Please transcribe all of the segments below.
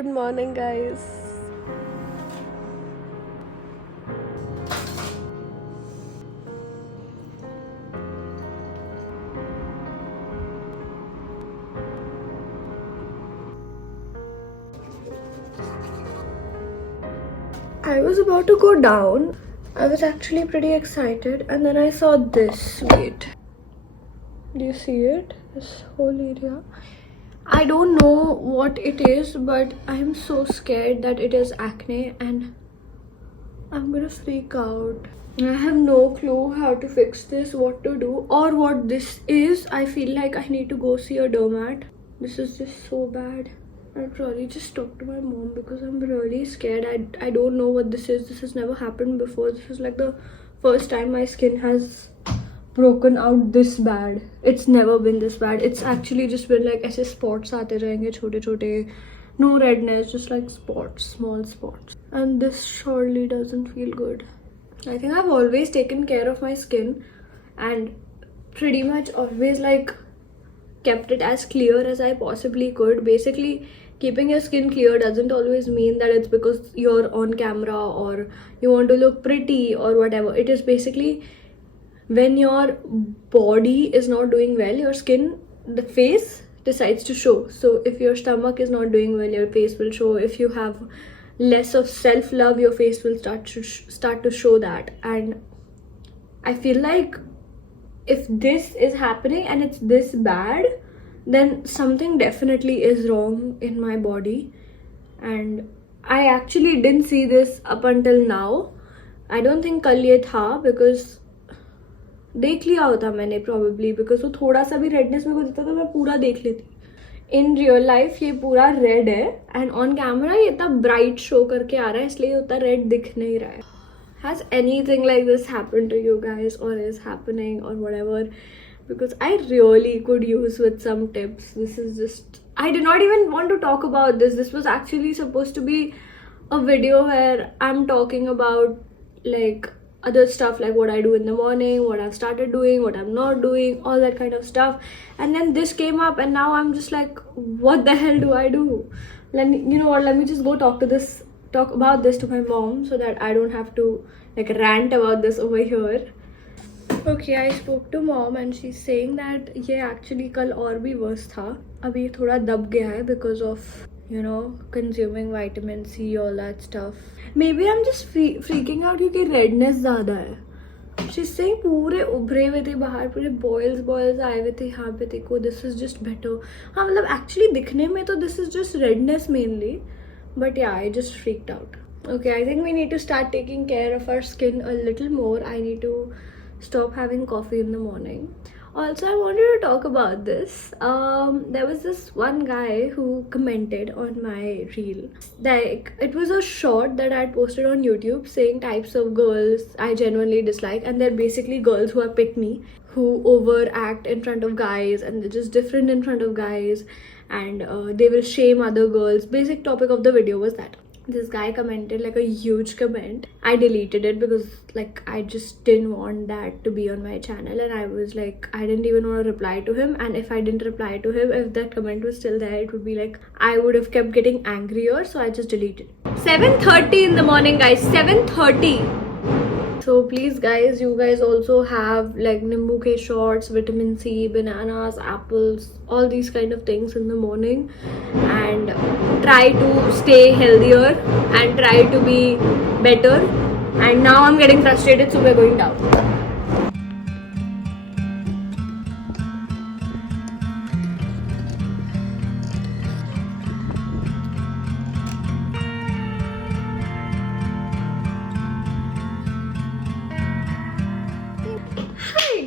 Good morning, guys. I was about to go down. I was actually pretty excited, and then I saw this. Wait. Do you see it? This whole area. I don't know what it is, but I'm so scared that it is acne and I'm gonna freak out. I have no clue how to fix this, what to do, or what this is. I feel like I need to go see a dermat. This is just so bad. I'll probably just talk to my mom because I'm really scared. I don't know what this is. This has never happened before. This is like the first time my skin has broken out this bad. It's never been this bad. It's actually just been like ऐसे spots आते रहेंगे छोटे छोटे, no redness, just like spots, small spots. And this surely doesn't feel good. I think I've always taken care of my skin and pretty much always like kept it as clear as I possibly could. Basically, keeping your skin clear doesn't always mean that it's because you're on camera or you want to look pretty or whatever. It is basically when your body is not doing well, your skin, the face decides to show. So if your stomach is not doing well, your face will show. If you have less of self-love, your face will start to show that. And I feel like if this is happening and it's this bad, then something definitely is wrong in my body. And I actually didn't see this up until now. I don't think कल ये था because देख लिया होता मैंने probably, because वो थोड़ा सा भी redness मेरे को दिखता तो मैं पूरा देख लेती. In real life ये पूरा red है and on camera ये इतना bright show करके आ रहा है, इसलिए उतना red दिख नहीं रहा है. Has anything like this happened to you guys or is happening or whatever? Because I really could use with some tips. This is just, I did not even want to talk about this. This was actually supposed to be a video where I'm talking about like other stuff, like what I do in the morning, what I've started doing, what I'm not doing, all that kind of stuff. And then this came up and now I'm just like, what the hell do I do? Let me just go talk about this to my mom so that I don't have to like rant about this over here. Okay, I spoke to mom and she's saying that ये actually कल और भी worse था. अभी थोड़ा दब गया है because of, you know, consuming vitamin C, all that stuff. Maybe I'm just freaking out क्योंकि redness ज़्यादा है. She's saying पूरे उभरे हुए थे बाहर, पूरे boils आए हुए थे यहाँ पे. देखो, this is just better. हाँ मतलब actually दिखने में तो this is just redness mainly. But yeah, I just freaked out. Okay, I think we need to start taking care of our skin a little more. I need to stop having coffee in the morning. Also, I wanted to talk about this. There was this one guy who commented on my reel. Like, it was a short that I had posted on YouTube saying types of girls I genuinely dislike. And they're basically girls who are pick me, who overact in front of guys and they're just different in front of guys. And they will shame other girls. Basic topic of the video was that. This guy commented like a huge comment. I deleted it because like I just didn't want that to be on my channel, and I was like, I didn't even want to reply to him. And if I didn't reply to him, if that comment was still there, it would be like I would have kept getting angrier, so I just deleted it. 7:30 in the morning, guys. 7:30. So please guys, you guys also have like nimbu ke shots, vitamin C, bananas, apples, all these kind of things in the morning, and try to stay healthier and try to be better. And now I'm getting frustrated, so we're going down.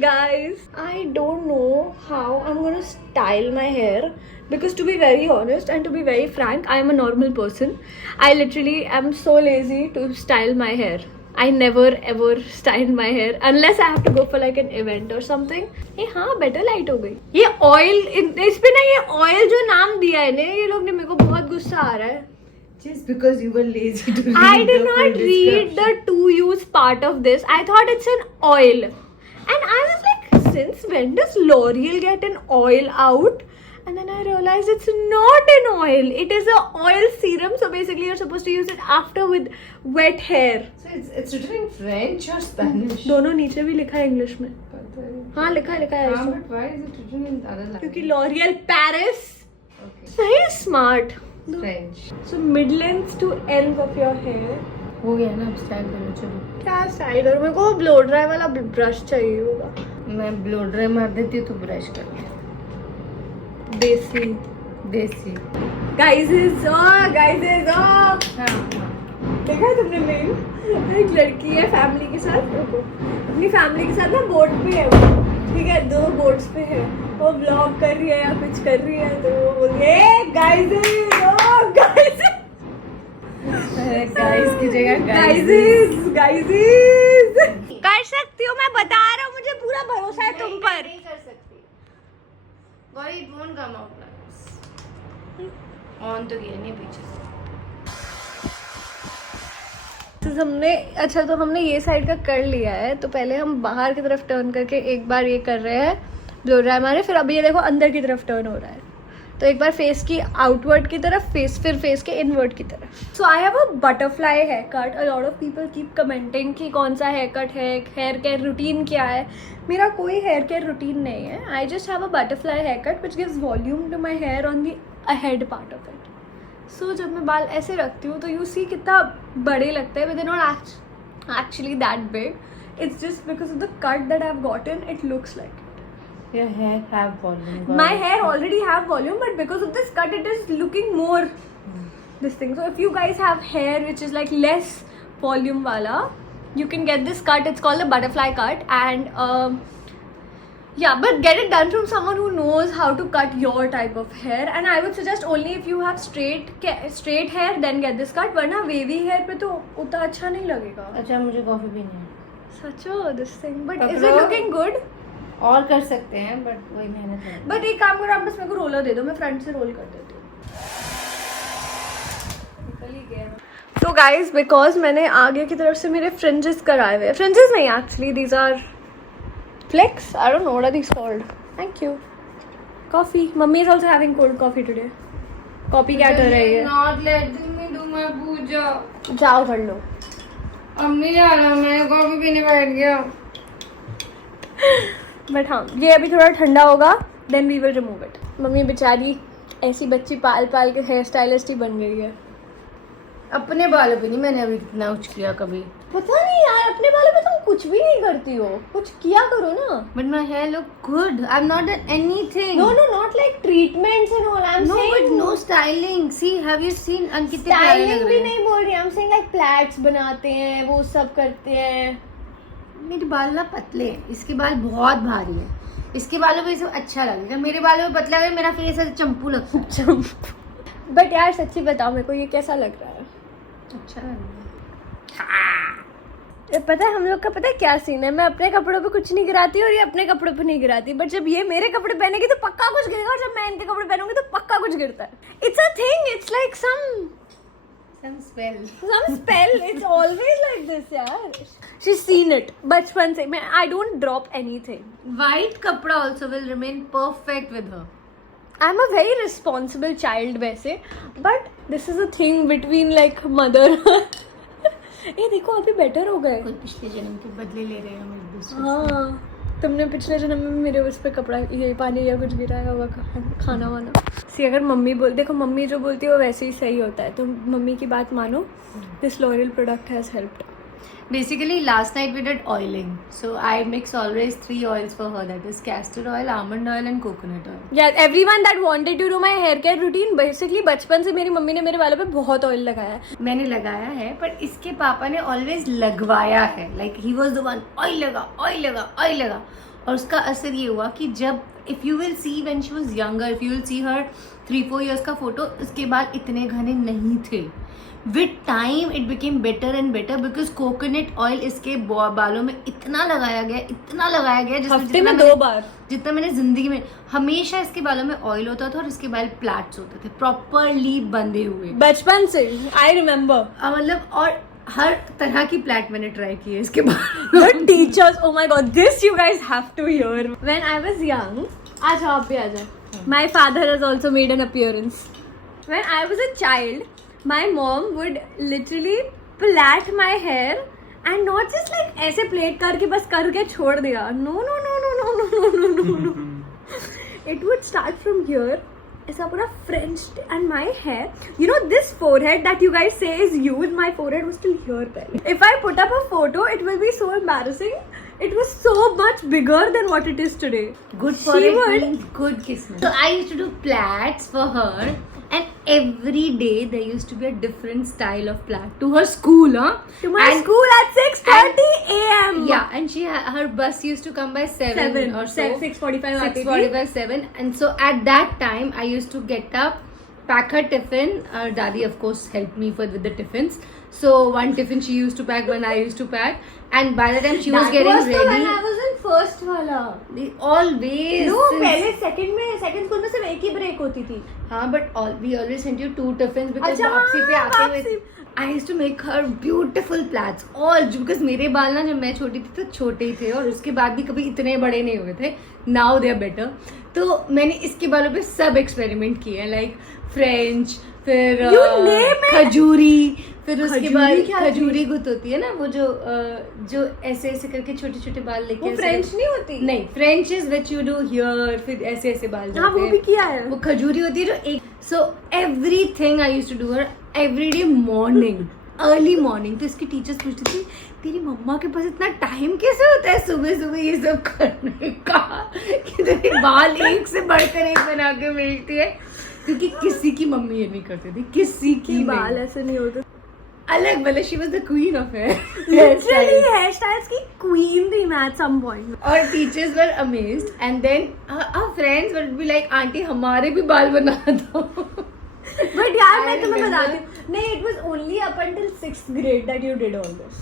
Guys, I don't know how I'm gonna style my hair, because to be very honest and to be very frank, I am a normal person. I literally am so lazy to style my hair. I never ever style my hair unless I have to go for like an event or something. ये हाँ better light हो गई. ये oil इस पे ना, ये oil जो नाम दिया है ना ये लोग ने, मेरे को बहुत गुस्सा आ रहा है. Just because you were lazy to read I did not read the to use part of this. I thought it's an oil. And I was like, since when does L'Oreal get an oil out? And then I realized it's not an oil. It is a oil serum. So basically you're supposed to use it after with wet hair. So it's written in French or Spanish? दोनों नीचे भी लिखा है English में. हाँ लिखा है But why is it written in other language? क्योंकि L'Oreal Paris. Okay. Very smart. French. So mid length to ends of your hair. हो गया ना, अब स्टाइल करो चलो. क्या स्टाइल करूँ? मेरे को ब्लो ड्राई वाला ब्रश चाहिए होगा. मैं ब्लो ड्राई मार देती हूँ तो ब्रश कर ले. देसी. Guys is हाँ. देखा है तुमने मेल? एक लड़की है फैमिली के साथ, अपनी फैमिली के साथ ना बोट पे है वो, ठीक है, 2 बोट्स पे है, वो ब्लॉग कर रही है या कुछ कर रही है, तो वो बोल रही है गाइस की जगह गाइस कर सकती हूँ, मैं बता रहा हूँ, मुझे पूरा भरोसा है तुम पर. नहीं कर सकती. Why it won't come out like this? On तो गया नहीं पीछे. तो हमने ये साइड का कर लिया है, तो पहले हम बाहर की तरफ टर्न करके एक बार ये कर रहे हैं, ब्लो ड्राई हमारे, फिर अभी ये देखो अंदर की तरफ टर्न हो रहा है, तो एक बार फेस की आउटवर्ड की तरफ, फिर फेस के इनवर्ड की तरफ. So I have a butterfly hair cut. A lot of people keep commenting कि कौन सा हेयर कट है, हेयर केयर रूटीन क्या है. मेरा कोई हेयर केयर रूटीन नहीं है. I just have a butterfly hair cut which gives volume to my hair on the ahead part of it. So जब मैं बाल ऐसे रखती हूँ तो यू सी कितना बड़े लगते हैं, but they not actually that big. It's just because of the cut that I have gotten, it looks like Your hair have volume. my hair already have volume, but because of this cut it is looking more this thing. So if you guys have hair which is like less volume wala, you can get this cut. It's called a butterfly cut, and yeah, but get it done from someone who knows how to cut your type of hair. And I would suggest only if you have straight hair, then get this cut. वरना wavy hair पे तो उतना अच्छा नहीं लगेगा. अच्छा मुझे coffee पीनी है. Such a this thing, but is it looking good? और कर सकते हैं, बट वही मेहनत है. बट एक काम करो, आप बस मेरे को रोलर दे दो, मैं फ्रंट से रोल कर देती हूँ. तो गाइज बिकॉज मैंने आगे की तरफ से मेरे फ्रिंजेस कराए हुए, फ्रिंजेस नहीं actually, these are flex, I don't know what are these called. Thank you. Coffee. Mummy is also having cold coffee today. Copy क्या कर रही है? Not letting me do my पूजा. जाओ कर लो. अम्मी जा रहा, मैं कॉफी पीने बैठ गया. बट हाँ, ये अभी थोड़ा ठंडा होगा, then we will remove it. Mummy बेचारी ऐसी बच्ची पाल पाल के हेयर स्टाइलिस्ट ही बन गई है. अपने बालों पे नहीं मैंने अभी कितना कुछ किया कभी. पता नहीं यार, अपने बालों पे तुम कुछ भी नहीं करती हो, कुछ किया करो ना. But my hair look good. I've not done anything. No, not like treatments and all. I'm saying but no styling. See, have you seen? कितने प्यारे लग styling रहे भी हैं. नहीं बोल रही. I'm saying like plaits बनाते हैं, वो सब करते हैं. मेरे बाल ना पतले हैं, इसके बाल बहुत भारी है. इसके बालों पे सब अच्छा लगेगा, मेरे बालों में पतला है, मेरा फेस ऐसे चंपू लगता है. बट यार सच्ची बताओ मेरे को ये कैसा लग रहा है? अच्छा लग रहा ये पता है हम लोग का पता है क्या सीन है? मैं अपने कपड़ों पे कुछ नहीं गिराती और ये अपने कपड़ों पे नहीं गिराती, बट जब ये मेरे कपड़े पहनेगी तो पक्का कुछ गिरेगा, और जब मैं इनके कपड़े पहनूंगी तो पक्का कुछ गिरता है. It's a thing, it's like some spell. It's always like this यार. She's seen it बचपन से. मैं I don't drop anything. White कपड़ा also will remain perfect with her. I'm a very responsible child वैसे, but this is a thing between like mother. ये देखो अभी better हो गए. कोई पिछले जन्म के बदले ले रहे हैं हम एक दूसरे से. हाँ, तुमने पिछले जन्म में मेरे उस पे कपड़ा ये पानी या कुछ गिराया होगा, खाना वाना. सी अगर मम्मी देखो मम्मी जो बोलती है वो वैसे ही सही होता है, तो मम्मी की बात मानो. This L'Oréal product has helped. Basically, last night we did oiling. So I mix always 3 oils for her. That is castor oil, almond oil and coconut oil. Yeah, everyone that wanted to do my hair care routine, basically बचपन से मेरी mummy ने मेरे बालों पे बहुत oil लगाया है. मैंने लगाया है, पर इसके पापा ने ऑलवेज लगवाया है. Like he was the one, oil लगा. और उसका असर ये हुआ कि जब if you will see when she was younger, if you will see her 3-4 years का फोटो, उसके बाल इतने घने नहीं थे. With time it became better and better because coconut oil इसके बालों में इतना लगाया गया हफ्ते में 2 बार जितना मैंने जिंदगी में. हमेशा इसके बालों में ऑयल होता था और इसके बाल प्लैट्स होते थे, प्रॉपरली बंधे हुए बचपन से. आई रिमेम्बर मतलब, और हर तरह की प्लैट मैंने ट्राई की है इसके बाद. The teachers, oh my god, this you guys have to hear. When I was young, आ जाओ आप भी आ जाओ. My father has also made an appearance. When I was a child, my mom would literally plait my hair and not just like ऐसे plait करके बस करके छोड़ दिया. No. It would start from here. ऐसा पूरा French and my hair. You know this forehead that you guys say is huge. My forehead was still here पहले. If I put up a photo, it will be so embarrassing. It was so much bigger than what it is today. Good for She it would- means good kismet. So I used to do plaits for her, and every day there used to be a different style of plait to her school, huh? To my And- school at 6:30 a.m. Yeah, and her bus used to come by 7 or so. 6:45 आती थी. 6:45, 7. And so at that time, I used to get up, pack her tiffin. Daddy, of course, helped me with the tiffins. So one tiffin she used to pack, one I used to pack. And by the time she was getting That was ready, when I was in first वाला. they always. No, पहले second school में सिर्फ एक ही break होती थी. हाँ, but we always sent you 2 tiffins because अच्छा, वापसी पे हाँ, आते हुए वापसी। I used to make her beautiful plaits all because मेरे बाल ना जब मैं छोटी थी तो छोटे ही थे और उसके बाद भी कभी इतने बड़े नहीं हुए थे. Now they are better. तो मैंने इसके बालों पे सब एक्सपेरिमेंट किए लाइक फ्रेंच, फिर You name it. खजूरी, फिर उसके खजूरी बाद क्या थी? खजूरी गुत होती है ना वो जो ऐसे ऐसे करके छोटे छोटे बाल लेके वो ऐसे French नहीं होती. नहीं, French is which you do here, फिर ऐसे ऐसे बाल हाँ जाते वो हैं. भी किया है. वो खजूरी होती है जो एक. So everything I used to do her every day morning, early morning. तो इसकी टीचर्स पूछती थी तेरी मम्मा के पास इतना टाइम कैसे होता है सुबह सुबह ये सब करने का कि तेरे बाल एक से बढ़कर एक बना के भेजती है. क्योंकि किसी की मम्मी ये नहीं करती थी, किसी की बाल नहीं. ऐसे नहीं होते. अलग मतलब she was the queen of hair. Literally hairstyles की queen थी मैं at some point. और teachers were amazed and then our friends would be like aunty हमारे भी बाल बना दो. But यार I मैं तुम्हें remember. बताती हूँ. नहीं, it was only up until 6th grade that you did all this.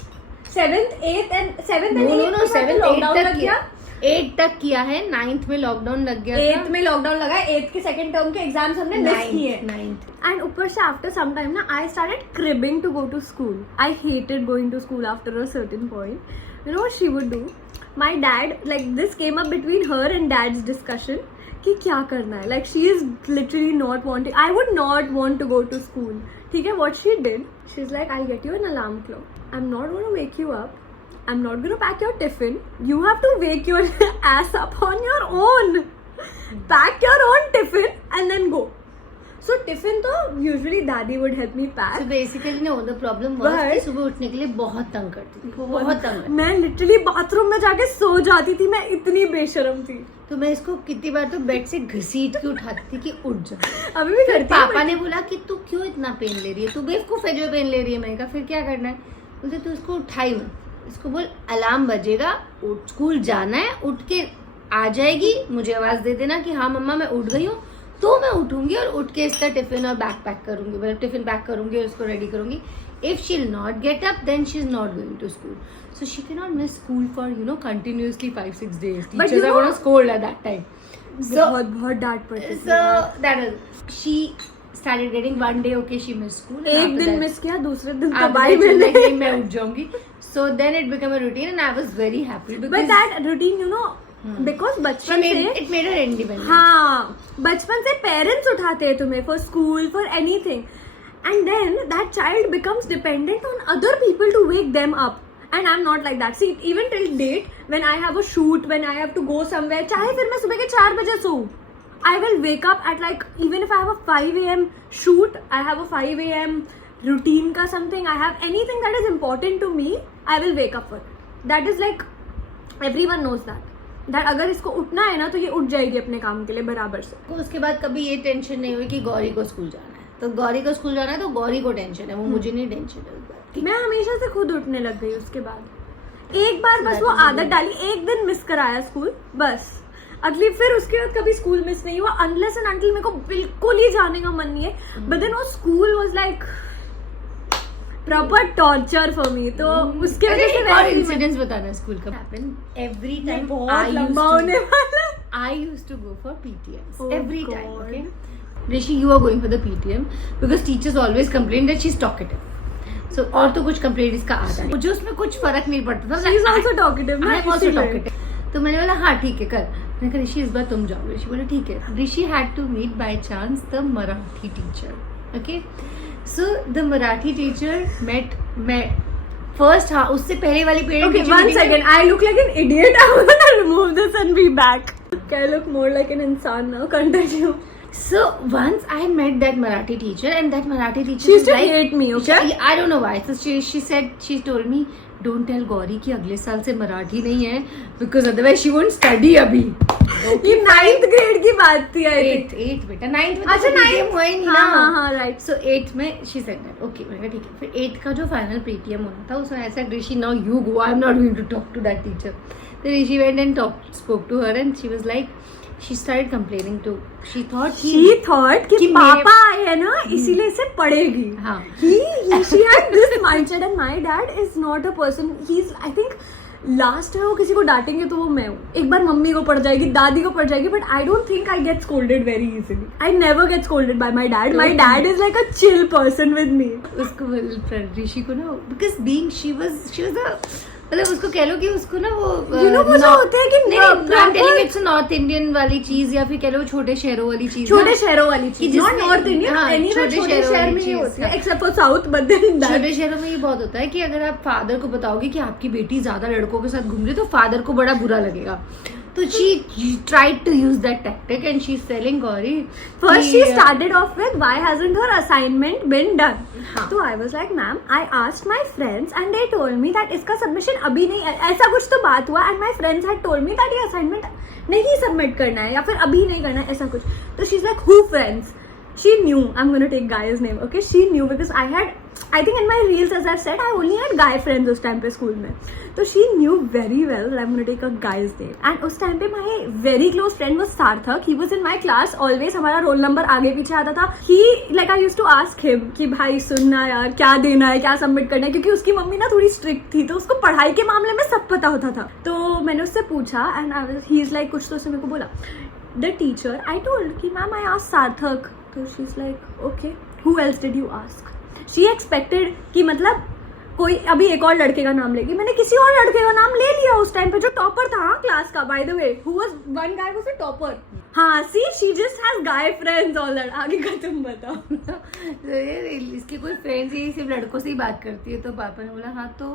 7th, 8th and 7th and 8th no 7 lockdown 8 लग तक गया. 8 तक किया है. 9th में लॉकडाउन लग गया 8th में लॉकडाउन लगा. 8th के सेकंड टर्म के एग्जाम्स हमने मिस किए. 9th. And ऊपर से after some time ना I started cribbing to go to school. I hated going to school after a certain point. You know what she would do? My dad, like this came up between her and dad's discussion कि क्या करना है. Like she is literally not wanting. I would not want to go to school. ठीक है, what she did? She's like, I'll get you an alarm clock. I'm not gonna wake you up. I'm not gonna pack your tiffin. You have to wake your ass up on your own. Pack your own tiffin and then go. So tiffin तो usually daddy would help me pack. So basically no, the problem was But- कि सुबह उठने के लिए बहुत तंग करती थी. बहुत तंग. मैं लिटरली बाथरूम में जाके सो जाती थी. मैं इतनी बेशरम थी. तो मैं इसको कितनी बार तो बेड से घसीट के उठाती थी कि उठ जा. अभी भी फिर करती हूँ. पापा ने बोला कि तू क्यों इतना पेन ले रही है, तू बेवकूफ है जो पेन ले रही है. मैंने कहा फिर क्या करना है. बोलते तू इसको उठाई मत, इसको बोल अलार्म बजेगा, उठ स्कूल जाना है, उठ के आ जाएगी, मुझे आवाज दे देना कि हाँ मम्मा मैं उठ गई हूँ. तो मैं उठूंगी और उठ के इसका टिफिन और बैग पैक करूंगी, मतलब टिफिन पैक करूंगी और उसको रेडी करूंगी. If she'll not get up, then she's not going to school. So she cannot miss school for continuously 5-6 days. But Teachers are gonna scold at that time. बहुत बहुत डांट पड़ती थी. So that is she started getting one day okay she missed school. and एक after दिन that- miss किया, दूसरे दिन तो after by that she was मैंने. like, "नहीं, मैं उठ जाऊंगी." So then it became a routine and I was very happy because But that routine, because she बचपन made, से it made her independent. हाँ, बचपन से पेरेंट्स उठाते हैं तुम्हें for school, for anything, and then that child becomes dependent on other people to wake them up. And I'm not like that. See, even till date, when I have a shoot, when I have to go somewhere, चाहे फिर मैं सुबह के 4 बजे सोऊं, I will wake up at like, even if I have a 5 a.m. shoot, I have a 5 a.m. routine का something, I have anything that is important to me, I will wake up for it. That is like, everyone knows that. That अगर इसको उठना है ना तो ये उठ जाएगी अपने काम के लिए बराबर से. उसके बाद कभी ये टेंशन नहीं हुई कि गौरी को स्कूल जाना है, तो गौरी को स्कूल जाना है तो गौरी को टेंशन है, वो मुझे नहीं टेंशन है उस बात की. मैं हमेशा से खुद उठने लग गई उसके बाद. एक बार बस That वो is आदत डाली, एक दिन मिस कराया स्कूल बस. अगली फिर उसके बाद कभी स्कूल मिस नहीं हुआ अनलेस एंड अनटिल मेरे को बिल्कुल ही जाने का मन नहीं है. बट देन वो school was like proper torture for me. तो उसके वजह से एक और इंसिडेंट बताना स्कूल का. एवरी टाइम बहुत लंबा होने वाला. I used to go for PTMs Oh every time. God. Okay, Rishi, you are going for the PTM because teachers always complain that she's talkative. So और तो कुछ complaint इसका आता है, मुझे उसमें कुछ फर्क नहीं पड़ता था. She is also talkative. I am also talkative. तो मैंने बोला हाँ ठीक है कर. मैंने कहा ऋषि इस बार तुम जाओ. ऋषि बोले ठीक है. ऋषि had to meet by chance the Marathi teacher. Okay, so the Marathi teacher met first. हाँ, उससे पहले वाली period. Okay, one second. I look like an idiot. I'm gonna remove this and be back. I look more like an insan now. Continue. So once I met that Marathi teacher, and that Marathi teacher She used to like, hate me, okay? I don't know why. So she told me, don't tell Gauri कि अगले साल से मराठी नहीं है, because otherwise she won't study अभी. ये 9th grade की बात थी. I think. 8th बेटा 9th में अच्छा, तो PTM हुआ ही नहीं ना. हाँ right. So 8th में she said that. Okay, मैंने कहा ठीक है. फिर 8th का जो final PTM होना था उसमें ऐसा Rishi, now you go. I'm not going to talk to that teacher. Then Rishi went and spoke to her, and she was like, she started complaining to. She thought कि पापा आए है ना इसीलिए इसे पढ़ेगी. हाँ. She had this mindset, and my dad is not a person. He's, I think, last है वो किसी को डांटेंगे तो वो मैं हूँ. एक बार मम्मी को पड़ जाएगी, दादी को पड़ जाएगी, but I don't think I get scolded very easily. I never get scolded by my dad. My dad is like a chill person with me. उसको ऋषि को ना, बिकॉज बीइंग शी वाज मतलब उसको कह लो कि उसको ना वो वो जो होते हैं कि इट्स नॉर्थ इंडियन वाली चीज, या फिर कह लो छोटे शहरों वाली चीज. छोटे शहरों वाली चीज, नॉट नॉर्थ इंडियन. छोटे शहर में ये होती है, except for south. But then छोटे शहरों में ये बहुत होता है कि अगर आप फादर को बताओगे कि आपकी बेटी ज्यादा लड़कों के साथ घूम रही है तो फादर को बड़ा बुरा लगेगा. So she tried to use that tactic, and she's telling Gauri. First she started off with, why hasn't her assignment been done? हाँ. So I was like, ma'am, I asked my friends and they told me that इसका submission अभी नहीं, ऐसा कुछ तो बात हुआ, and my friends had told me that ये assignment नहीं submit करना है या फिर अभी नहीं करना है, ऐसा कुछ. तो she's like, who friends? She knew. I'm gonna take guy's name, okay? She knew because I think in my reels, as I've said, I only had guy friends उस time पे school में. So she knew very well that I'm gonna take a guy's name. And उस time पे my very close friend was Sarthak. He was in my class always. हमारा roll number आगे पीछे आता था. I used to ask him कि भाई सुनना यार, क्या देना है, क्या सबमिट करना है, क्योंकि उसकी मम्मी ना थोड़ी strict थी, तो उसको पढ़ाई के मामले में सब पता होता था. तो मैंने उससे पूछा, and he's like, कुछ तो उसने मेरे को बोला. The teacher, I told कि ma'am, I asked Sarthak. तो she's like, okay, who else did you ask? She expected कि मतलब कोई अभी एक और लड़के का नाम लेगी. मैंने किसी और लड़के का नाम ले लिया उस टाइम पे जो टॉपर था क्लास का. By the way, who was one guy was a topper. हाँ, see, she just has guy friends all that. आगे का तुम बताओ. इसके कोई फ्रेंड्स ही सिर्फ लड़कों से ही बात करती है. तो पापा ने बोला हाँ, तो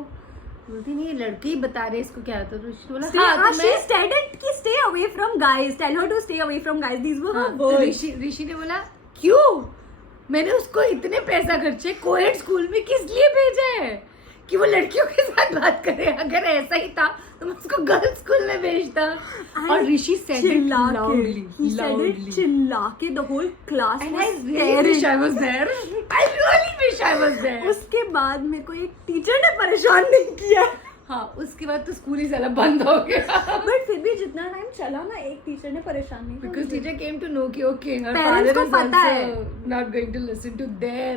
बोलती नहीं लड़के ही बता रहे इसको क्या होता. तो बोला हाँ, she stated कि stay away from guys. Tell her to stay away from guys. These were her words. ऋषि ने बोला क्यों, मैंने उसको इतने पैसा खर्चे कोएड स्कूल में किस लिए भेजा है कि वो लड़कियों के साथ बात करे. अगर ऐसा ही था तो मैं उसको गर्ल्स स्कूल में भेजता. और ऋषि said it loudly. He said it चिल्ला के. The whole class and was I really wish I was there. I really wish I was there. उसके बाद मेरे को एक टीचर ने परेशान नहीं किया. हाँ, उसके बाद तो स्कूल ही साला बंद हो गया. बट फिर भी जितना टाइम चला ना, एक टीचर ने परेशान नहीं किया. Because teacher came to know कि okay, her Parents father को is पता also है. not going to listen to their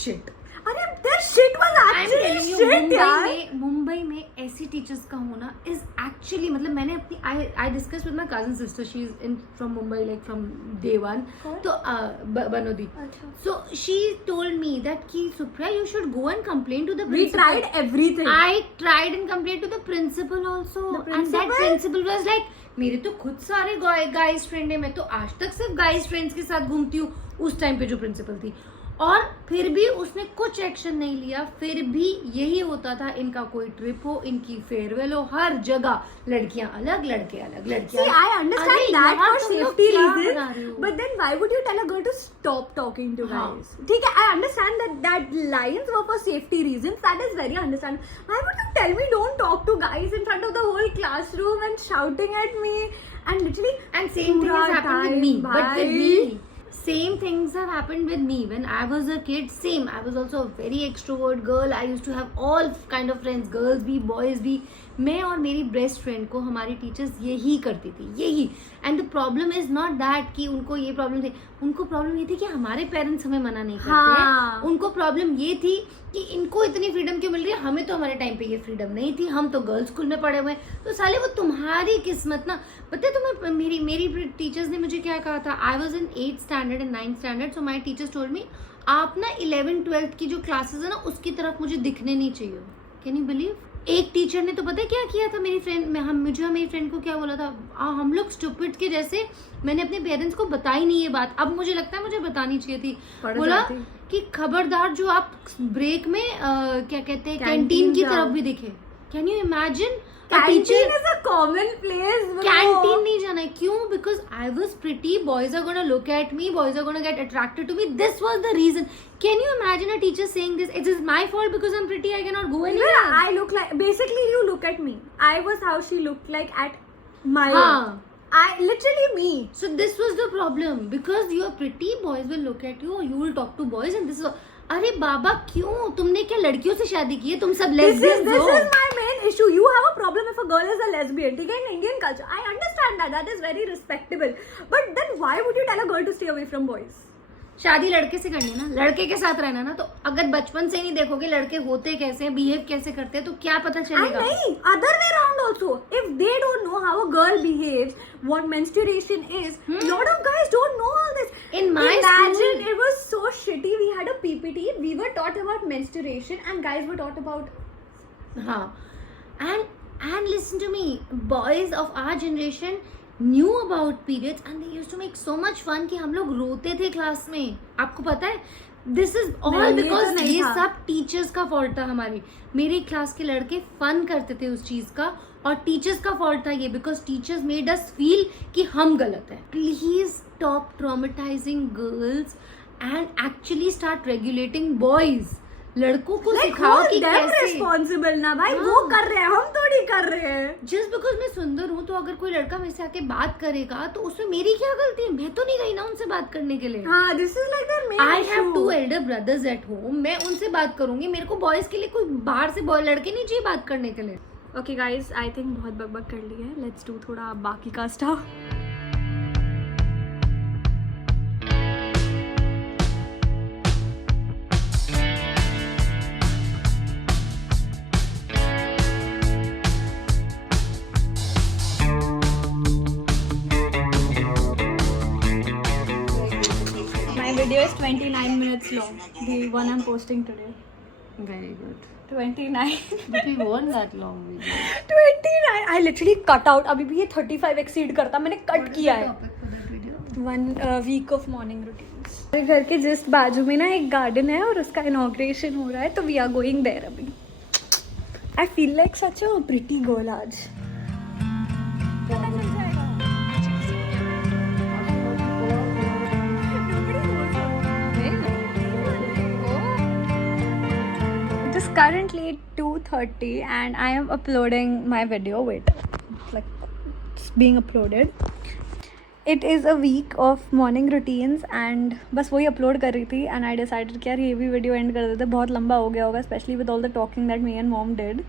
shit. अरे their shit was actually shit यार. मुंबई में ऐसी टीचर्स का होना is actually, मतलब मैंने अपनी I discussed with my cousin sister. She is from Mumbai, like from day one. तो बनोदी. So she told me that कि Supriya, you should go and complain to the principal. We tried everything. I tried and complained to the principal also. And that principal was like, मेरे तो खुद सारे guys friend है, मैं तो आज तक सिर्फ गाइज फ्रेंड्स के साथ घूमती हूँ. उस टाइम पे जो प्रिंसिपल थी, और फिर भी उसने कुछ एक्शन नहीं लिया. फिर भी यही होता था, इनका कोई ट्रिप हो, इनकी फेयरवेल हो, हर जगह लड़कियां अलग, लड़के अलग, लड़कियां. See, I understand that for safety reasons, but then why would you tell a girl to stop talking to guys? ठीक है, I understand that lines were for safety reasons. That is very understandable. Why would you tell me don't talk to guys in front of the whole classroom and shouting at me and literally? And same thing has happened with me. But with me, same things have happened with me when I was a kid. Same, I was also a very extrovert girl. I used to have all kind of friends, girls भी, boys भी. मैं और मेरी best friend को हमारी teachers यही करती थी, यही. And the problem is not that कि उनको ये प्रॉब्लम थी. उनको प्रॉब्लम ये थी कि हमारे पेरेंट्स हमें मना नहीं करते हैं. उनको प्रॉब्लम ये थी कि इनको इतनी फ्रीडम क्यों मिल रही है, हमें तो हमारे टाइम पे ये फ्रीडम नहीं थी, हम तो गर्ल्स स्कूल में पढ़े हुए हैं. तो साले वो तुम्हारी किस्मत ना. पता है तुम्हें, मेरी टीचर्स ने मुझे क्या कहा था. I was in 8th standard and 9th standard. So my teachers told me, आप ना 11th 12th की जो क्लासेस है ना, उसकी तरफ मुझे दिखने नहीं चाहिए. Can you believe? एक टीचर ने तो पता है क्या किया था मेरी फ्रेंड मुझे और मेरी फ्रेंड को क्या बोला था, हम लोग स्टूपिड के जैसे, मैंने अपने पेरेंट्स को बताई नहीं ये बात, अब मुझे लगता है मुझे बतानी चाहिए थी। बोला कि खबरदार जो आप ब्रेक में क्या कहते हैं कैंटीन की तरफ भी दिखे। Can you imagine? Canteen is a common place. Canteen नहीं जाना है। क्यों? Because I was pretty, boys are gonna look at me, boys are gonna get attracted to me, this was the reason. Can you imagine a teacher saying this? It is my fault because I am pretty, I can not go anywhere. I look like, basically you look at me. I was how she looked like at my हाँ. I literally me. So this was the problem, because you are pretty, boys will look at you, you will talk to boys, and this is. अरे बाबा क्यों? तुमने क्या लड़कियों से शादी की है? तुम सब lesbians हो। This is my main issue. You have a problem if a girl is a lesbian. ठीक है, in Indian culture, I understand that. That is very respectable. But then why would you tell a girl to stay away from boys? शादी लड़के से करनी है ना, लड़के के साथ रहना ना, तो अगर बचपन से ही नहीं देखोगे लड़के होते कैसे हैं, बिहेव कैसे करते हैं, तो क्या पता चलेगा? नहीं, other way around also. If they don't know how a girl behaves, what menstruation is, lot of guys don't know all this. In my Imagine, school, it was so shitty. We had a PPT. We were taught about menstruation, and guys were taught about. हाँ, and listen to me, boys of our generation knew about periods and they used to make so much fun कि हम लोग रोते थे class में। आपको पता है? This is all because ये सब टीचर्स का फॉल्ट था हमारी। मेरी क्लास के लड़के फन करते थे उस चीज का, और टीचर्स का फॉल्ट था ये, because teachers made us feel कि हम गलत हैं। Please stop traumatising girls and actually start regulating boys. लड़कों को सिखाओ कि कैसे रिस्पॉन्सिबल ना भाई, वो कर रहे हैं, हम थोड़ी कर रहे हैं। जस्ट बिकॉज मैं सुंदर हूँ तो अगर कोई लड़का मेरे से आके बात करेगा तो उसमें मेरी क्या गलती है? मैं तो नहीं गई ना उनसे बात करने के लिए। हाँ, this is like the main I have 2 elder brothers at home, मैं उनसे बात करूंगी। मेरे को बॉयज के लिए कोई बाहर से बॉय लड़के नहीं चाहिए बात करने के लिए। ओके गाइस, आई थिंक बहुत बकबक कर ली है, लेट्स डू थोड़ा बाकी का stuff. Video is 29 minutes long. The one I'm posting today. Very good. 29. But we want that long video. 29. I literally cut out. अभी भी ये 35 exceed करता, मैंने कट किया है। 1 week of morning routines. मेरे घर के जस्ट बाजू में ना एक गार्डन है और उसका इनॉग्रेशन हो रहा है, तो we are going there अभी। I feel like such a pretty girl आज। Currently 2:30 and I am uploading my video. Wait, like it's being uploaded. It is a week of morning routines and बस वही upload कर रही थी and I decided कि यार ये भी video end कर देते, बहुत लंबा हो गया होगा, especially with all the talking that me and mom did.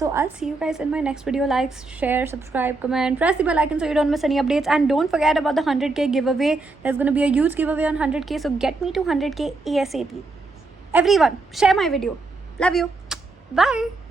So I'll see you guys in my next video. Like, share, subscribe, comment, press the bell icon so you don't miss any updates, and don't forget about the 100k giveaway. There's going to be a huge giveaway on 100k, so get me to 100k ASAP. Everyone, share my video. Love you. Bye.